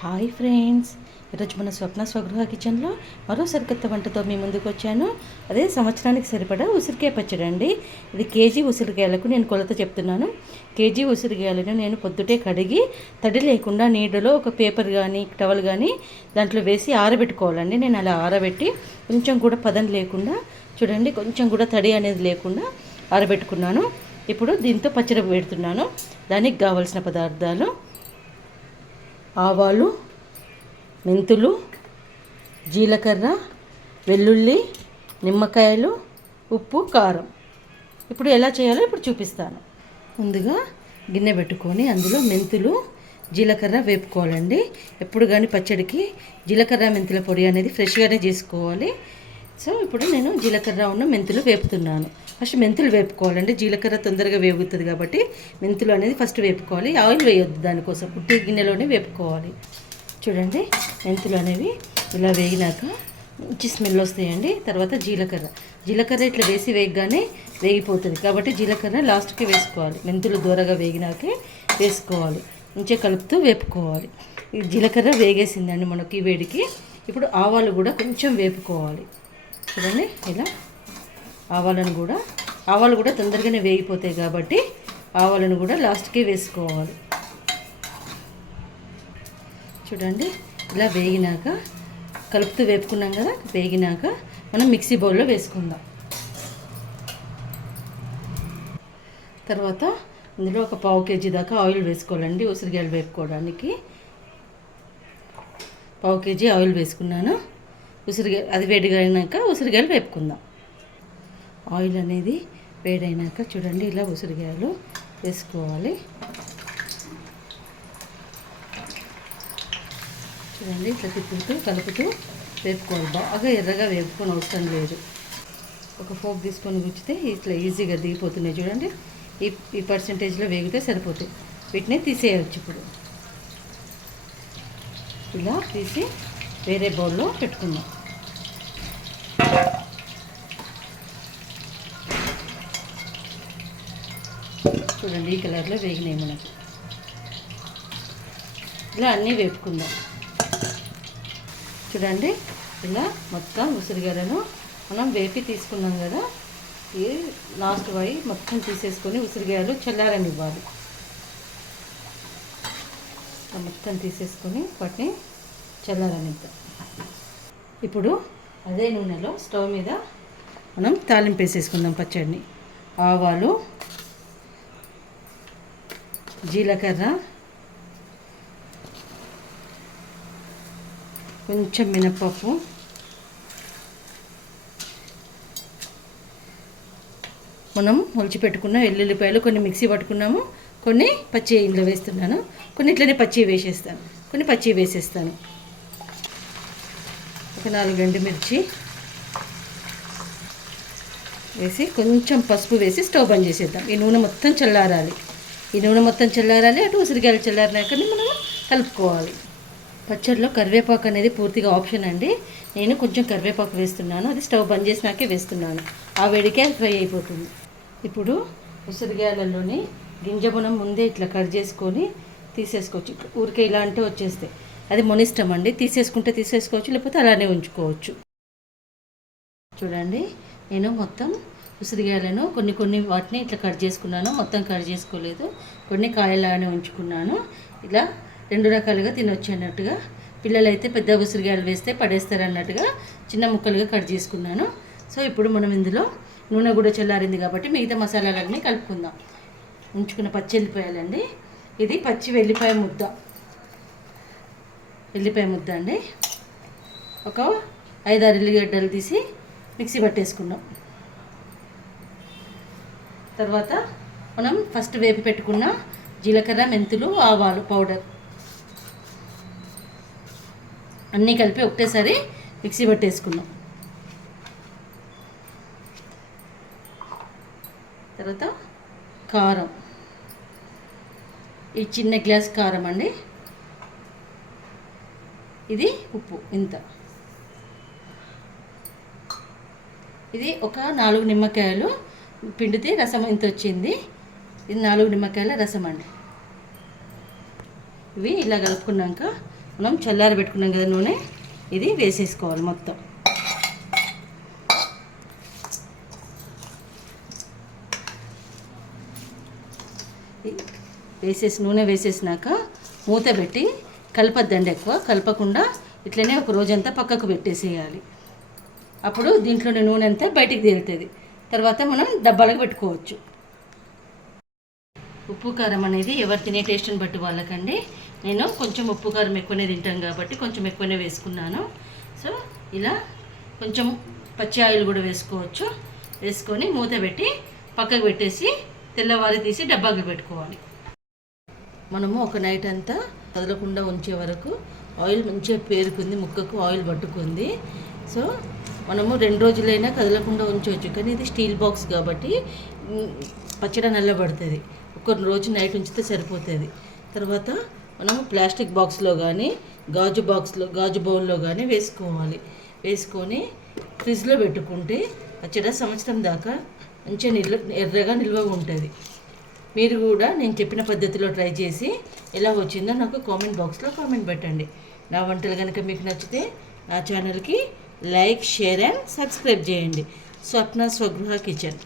Hi friends, ఈరోజు మన స్వప్న స్వగృహ కిచెన్లో మరో సరికొత్త వంటతో మీ ముందుకు వచ్చాను. అదే సంవత్సరానికి సరిపడా ఉసిరికాయ పచ్చడి అండి. ఇది కేజీ ఉసిరికాయలకు నేను కొలత చెప్తున్నాను. కేజీ ఉసిరికాయలను నేను పొద్దుటే కడిగి తడి లేకుండా నీడలో ఒక పేపర్ కానీ టవల్ కానీ దాంట్లో వేసి ఆరబెట్టుకోవాలండి. నేను అలా ఆరబెట్టి కొంచెం కూడా పదం లేకుండా చూడండి, కొంచెం కూడా తడి అనేది లేకుండా ఆరబెట్టుకున్నాను. ఇప్పుడు దీంతో పచ్చడి పెడుతున్నాను. దానికి కావలసిన పదార్థాలు: ఆవాలు, మెంతులు, జీలకర్ర, వెల్లుల్లి, నిమ్మకాయలు, ఉప్పు, కారం. ఇప్పుడు ఎలా చేయాలో ఇప్పుడు చూపిస్తాను. ముందుగా గిన్నె పెట్టుకొని అందులో మెంతులు, జీలకర్ర వేపుకోవాలండి. ఎప్పుడు కానీ పచ్చడికి జీలకర్ర మెంతుల పొడి అనేది ఫ్రెష్గానే చేసుకోవాలి. సో ఇప్పుడు నేను జీలకర్ర మెంతులు వేపుతున్నాను. ఫస్ట్ మెంతులు వేపుకోవాలండి. జీలకర్ర తొందరగా వేగుతుంది కాబట్టి మెంతులు అనేది ఫస్ట్ వేపుకోవాలి. ఆయిల్ వేయొద్దు, దానికోసం పుట్టి గిన్నెలోనే వేపుకోవాలి. చూడండి, మెంతులు అనేవి ఇలా వేగినాక మంచి స్మెల్ వస్తాయండి. తర్వాత జీలకర్ర ఇట్లా వేసి వేగగానే వేగిపోతుంది కాబట్టి జీలకర్ర లాస్ట్కి వేసుకోవాలి. మెంతులు దూరగా వేగినాకే వేసుకోవాలి. మంచిగా కలుపుతూ వేపుకోవాలి. ఈ జీలకర్ర వేగేసిందండి మనకి వేడికి. ఇప్పుడు ఆవాలు కూడా కొంచెం వేపుకోవాలి. చూడండి, ఇలా ఆవాలు కూడా తొందరగానే వేగిపోతాయి కాబట్టి ఆవాలను కూడా లాస్ట్కి వేసుకోవాలి. చూడండి, ఇలా వేగినాక కలుపుతూ వేపుకున్నాం కదా, వేగినాక మనం మిక్సీ బౌల్లో వేసుకుందాం. తర్వాత ఇందులో ఒక పావు కేజీ దాకా ఆయిల్ వేసుకోవాలండి. ఉసిరికాయలు వేపుకోవడానికి పావు కేజీ ఆయిల్ వేసుకున్నాను. అది వేడిగా అయినాక ఉసిరికాయలు వేపుకుందాం. ఆయిల్ అనేది వేడైనాక చూడండి, ఇలా ఉసిరికాయలు వేసుకోవాలి. చూడండి, ఇట్లా తిప్పుతూ కలుపుతూ వేపుకోవాలి. బాగా ఎర్రగా వేపుకొని అవసరం లేదు. ఒక ఫోక్ తీసుకొని గుచ్చితే ఇట్లా ఈజీగా దిగిపోతున్నాయి. చూడండి, ఈ పర్సెంటేజ్లో వేగితే సరిపోతాయి. వీటిని తీసేయవచ్చు. ఇప్పుడు ఇలా తీసి వేరే బౌల్లో పెట్టుకుందాం. చూడండి, ఈ కలర్లో వేగినాయి మనకి. ఇలా అన్నీ వేపుకుందాం. చూడండి, ఇలా మొత్తం ఉసిరికాయలను మనం వేపి తీసుకున్నాం కదా, ఈ లాస్ట్ మొత్తం తీసేసుకొని ఉసిరికాయలు చల్లారనివ్వాలి. మొత్తం తీసేసుకొని వాటిని చల్లారనిద్దాం. ఇప్పుడు అదే నూనెలో స్టవ్ మీద మనం తాలింపు వేసేసుకుందాం పచ్చడిని. ఆవాలు, జీలకర్ర, కొంచెం మినపప్పు, మనం ఒలిచిపెట్టుకున్న వెల్లుల్లిపాయలు కొన్ని మిక్సీ పట్టుకున్నాము, కొన్ని పచ్చి ఇందులో వేస్తున్నాను, కొన్ని ఇట్లనే పచ్చి వేసేస్తాను, కొన్ని పచ్చి వేసేస్తాను. ఒక 4 ఎండుమిర్చి వేసి కొంచెం పసుపు వేసి స్టవ్ బంద్ చేసేద్దాం. ఈ నూనె మొత్తం చల్లారాలి. అటు ఉసిరికాయలు చల్లారినాక మనం కలుపుకోవాలి. పచ్చడిలో కరివేపాకు అనేది పూర్తిగా ఆప్షన్ అండి. నేను కొంచెం కరివేపాకు వేస్తున్నాను. అది స్టవ్ బంద్ చేసినాకే వేస్తున్నాను. ఆ వేడికే ఫ్రై అయిపోతుంది. ఇప్పుడు ఉసిరికాయలలోని గింజబునం ముందే ఇట్లా కట్ చేసుకొని తీసేసుకోవచ్చు. ఊరికే ఇలా అంటే వచ్చేస్తాయి. అది మన ఇష్టం అండి. తీసేసుకుంటే తీసేసుకోవచ్చు, లేకపోతే అలానే ఉంచుకోవచ్చు. చూడండి, నేను మొత్తం ఉసిరికాయలను కొన్ని వాటిని ఇట్లా కట్ చేసుకున్నాను. మొత్తం కట్ చేసుకోలేదు, కొన్ని కాయలానే ఉంచుకున్నాను. ఇలా 2 రకాలుగా తినొచ్చు అన్నట్టుగా. పిల్లలైతే పెద్ద ఉసిరికాయలు వేస్తే పడేస్తారు అన్నట్టుగా చిన్న ముక్కలుగా కట్ చేసుకున్నాను. సో ఇప్పుడు మనం ఇందులో నూనె కూడా చల్లారింది కాబట్టి మిగతా మసాలాలన్నీ కలుపుకుందాం. ఉంచుకున్న పచ్చి ఎల్లిపాయలండి. ఇది పచ్చి వెల్లిపాయ ముద్ద అండి. ఒక 5-6 ఎల్లిగడ్డలు తీసి మిక్సీ పట్టేసుకున్నాం. తర్వాత మనం ఫస్ట్ వేపి పెట్టుకున్న జీలకర్ర, మెంతులు, ఆవాలు పౌడర్ అన్నీ కలిపి ఒకటేసారి మిక్సీ పట్టేసుకున్నాం. తర్వాత కారం, ఈ చిన్న గ్లాస్ కారం అండి. ఇది ఉప్పు ఇంత. ఇది ఒక 4 నిమ్మకాయలు పిండితే రసం ఇంత వచ్చింది. ఇది 4 నిమ్మకాయల రసం అండి. ఇవి ఇలా కలుపుకున్నాక మనం చల్లారి పెట్టుకున్నాం కదా నూనె, ఇది వేసేసుకోవాలి మొత్తం. నూనె వేసేసినాక మూత పెట్టి కలపద్దండి, ఎక్కువ కలపకుండా ఇట్లనే ఒక రోజంతా పక్కకు పెట్టేసేయాలి. అప్పుడు దీంట్లోని నూనె అంతా బయటికి తేలుతుంది. తర్వాత మనం డబ్బాలకు పెట్టుకోవచ్చు. ఉప్పు కారం అనేది ఎవరు తినే టేస్ట్ని బట్టి వాళ్ళకండి. నేను కొంచెం ఉప్పు కారం ఎక్కువనే తింటాను కాబట్టి కొంచెం ఎక్కువనే వేసుకున్నాను. సో ఇలా కొంచెం పచ్చి ఆయిల్ కూడా వేసుకోవచ్చు. వేసుకొని మూత పెట్టి పక్కకు పెట్టేసి తెల్లవారి తీసి డబ్బాకి పెట్టుకోవాలి. మనము ఒక నైట్ అంతా కదలకుండా ఉంచే వరకు ఆయిల్ మంచిగా పేరుకుంది, ముక్కకు ఆయిల్ పట్టుకుంది. సో మనము 2 రోజులైనా కదలకుండా ఉంచవచ్చు. కానీ ఇది స్టీల్ బాక్స్ కాబట్టి పచ్చడి నల్లబడుతుంది. ఒక రోజు నైట్ ఉంచితే సరిపోతుంది. తర్వాత మనము ప్లాస్టిక్ బాక్స్లో కానీ గాజు బౌల్లో కానీ వేసుకోవాలి. వేసుకొని ఫ్రిడ్జ్లో పెట్టుకుంటే పచ్చడి సంవత్సరం దాకా మంచిగా ఎర్రగా నిల్వ ఉంటుంది. మీరు కూడా నేను చెప్పిన పద్ధతిలో ట్రై చేసి ఎలా వచ్చిందో నాకు కామెంట్ బాక్స్లో కామెంట్ పెట్టండి. నా వంటలు కనుక మీకు నచ్చితే నా ఛానల్కి లైక్, షేర్ అండ్ సబ్స్క్రైబ్ చేయండి. స్వప్న స్వగృహ కిచెన్.